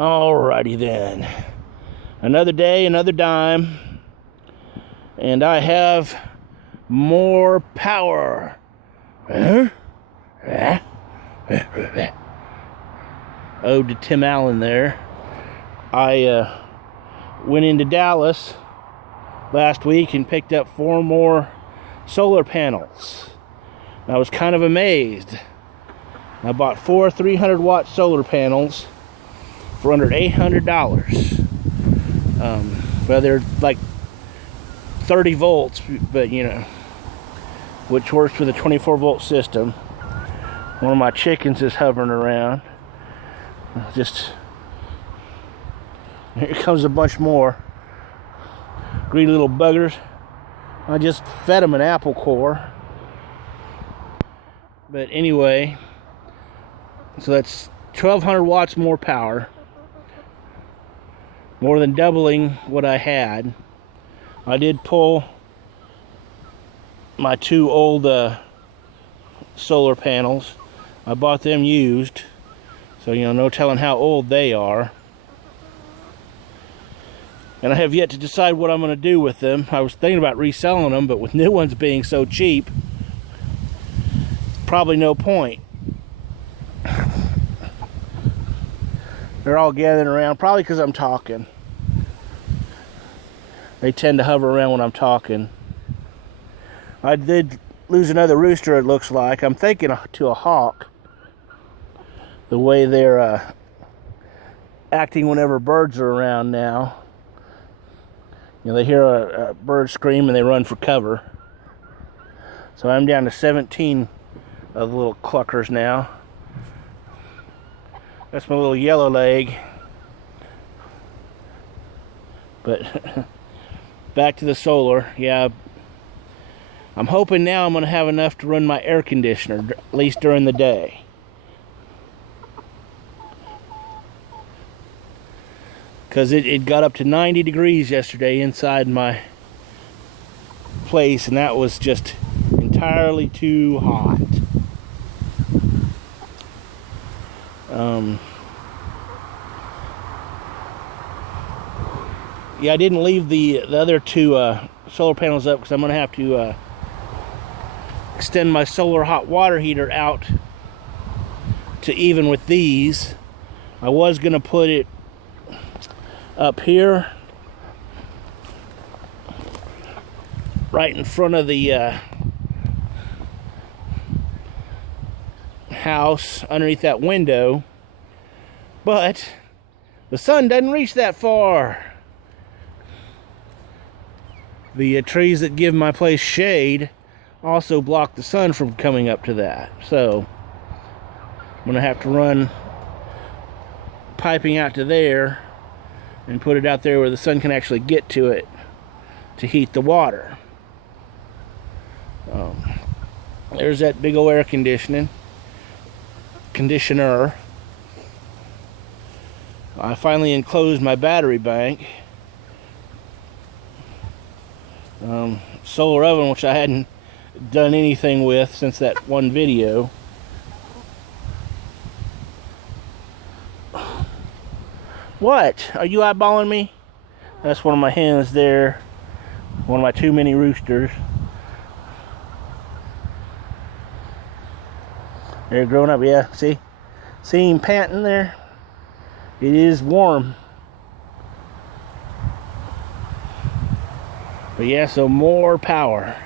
Alrighty then. Another day, another dime. And I have more power. Ode to Tim Allen there. I went into Dallas last week and picked up 4 more solar panels. I was kind of amazed. I bought 4 300-watt solar panels for under $800. Well, they're like 30 volts, but you know, which works with a 24-volt system. One of my chickens is hovering around. Just here comes a bunch more greedy little buggers. I just fed them an apple core. But anyway, so that's 1,200 watts more power, more than doubling what I had. I did pull my 2 old solar panels. I bought them used, so you know, no telling how old they are. And I have yet to decide what I'm going to do with them. I was thinking about reselling them, but with new ones being so cheap, probably no point. They're all gathering around, probably because I'm talking. They tend to hover around when I'm talking. I did lose another rooster, it looks like. I'm thinking to a hawk, the way they're acting whenever birds are around now. You know, they hear a bird scream and they run for cover. So I'm down to 17 of the little cluckers now. That's my little yellow leg. But back to the solar. Yeah, I'm hoping now I'm going to have enough to run my air conditioner, at least during the day. Because it got up to 90 degrees yesterday inside my place, and that was just entirely too hot. Yeah, I didn't leave the other 2 solar panels up because I'm going to have to extend my solar hot water heater out to even with these. I was going to put it up here, right in front of the house, underneath that window, but the sun doesn't reach that far. The trees that give my place shade also block the sun from coming up to that. So I'm going to have to run piping out to there and put it out there where the sun can actually get to it to heat the water. There's that big old air conditioner. I finally enclosed my battery bank. Solar oven, which I hadn't done anything with since that one video. What? Are you eyeballing me? That's one of my hens there. One of my 2 mini roosters. They're growing up, yeah. See him panting there? It is warm. But yeah, so more power.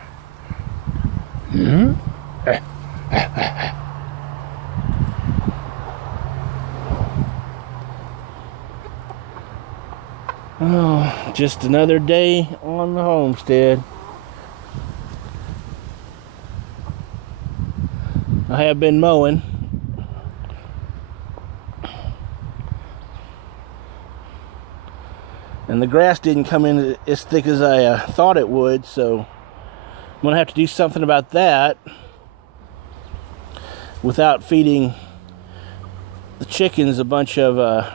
Oh, just another day on the homestead. I have been mowing. And the grass didn't come in as thick as I thought it would, so I'm going to have to do something about that without feeding the chickens a bunch of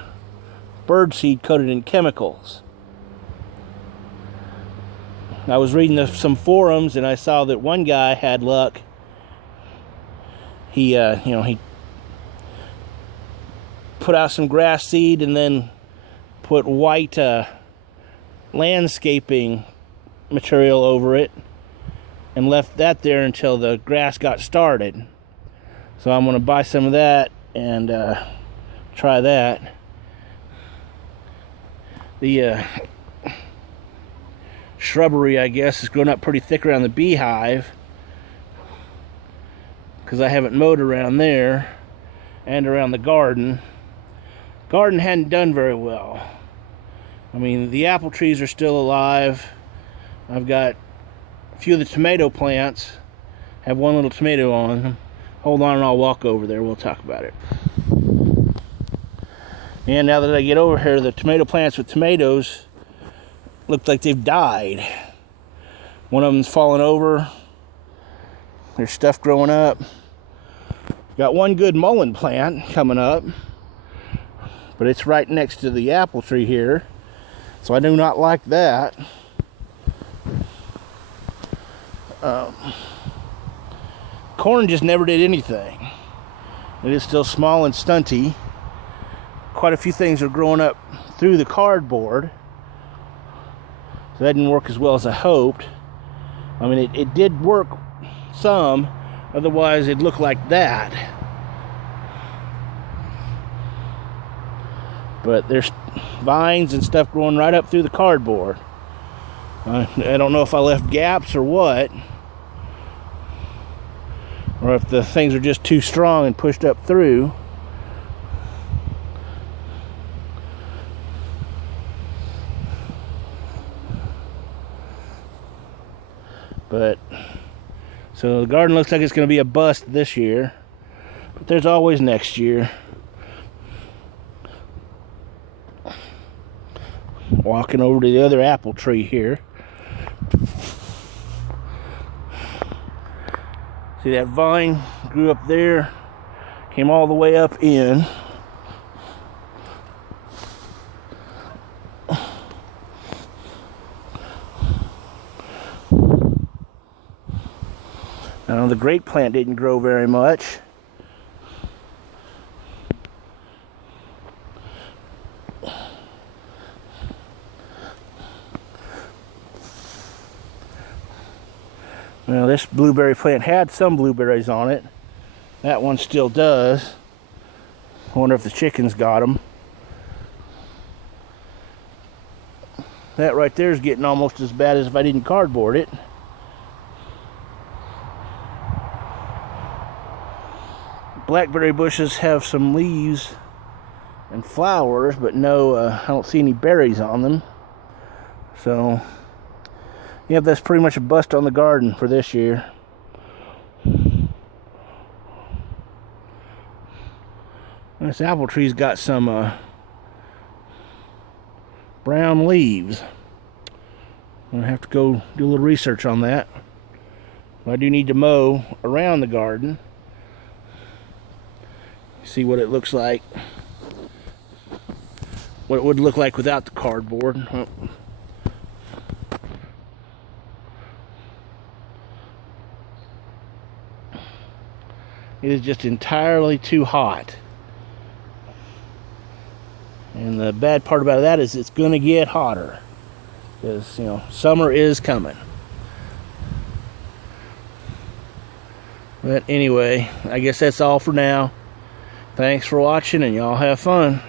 bird seed coated in chemicals. I was reading some forums and I saw that one guy had luck. He put out some grass seed and then put white landscaping material over it and left that there until the grass got started. So I'm going to buy some of that and try that. The shrubbery, I guess, is growing up pretty thick around the beehive because I haven't mowed around there and around the garden. Garden hadn't done very well. I mean, the apple trees are still alive. I've got a few of the tomato plants have one little tomato on them. Hold on and I'll walk over there. We'll talk about it. And now that I get over here, the tomato plants with tomatoes look like they've died. One of them's fallen over. There's stuff growing up. Got one good mullein plant coming up, but it's right next to the apple tree here, so I do not like that. Corn just never did anything. It is still small and stunty. Quite a few things are growing up through the cardboard, so that didn't work as well as I hoped. I mean, it did work some, otherwise it'd look like that. But there's vines and stuff growing right up through the cardboard. I don't know if I left gaps or what, or if the things are just too strong and pushed up through. But so the garden looks like it's going to be a bust this year, but there's always next year. Walking over to the other apple tree here. See that vine grew up there, came all the way up in. Now the grape plant didn't grow very much. Well, this blueberry plant had some blueberries on it. That one still does. I wonder if the chickens got them. That right there is getting almost as bad as if I didn't cardboard it. Blackberry bushes have some leaves and flowers, but no, I don't see any berries on them. So, yeah, that's pretty much a bust on the garden for this year. This apple tree's got some brown leaves. I'm gonna have to go do a little research on that. I do need to mow around the garden. See what it looks like. What it would look like without the cardboard. It is just entirely too hot. And the bad part about that is it's going to get hotter. Because, you know, summer is coming. But anyway, I guess that's all for now. Thanks for watching, and y'all have fun.